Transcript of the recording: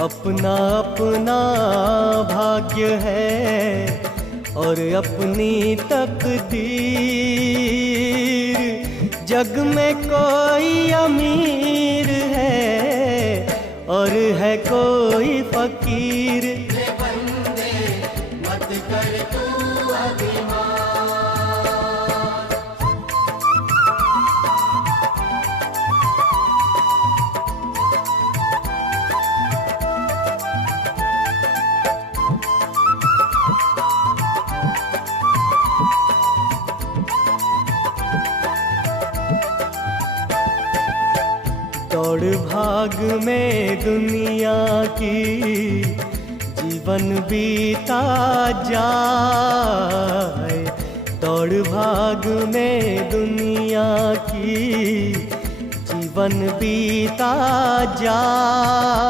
अपना अपना भाग्य है और अपनी तकदीर। जग में कोई अमीर है और है कोई फकीर। बंदे मत कर तू अभिमान। दौड़ भाग में दुनिया की जीवन बीता जाए। दौड़ भाग में दुनिया की जीवन बीता जाए।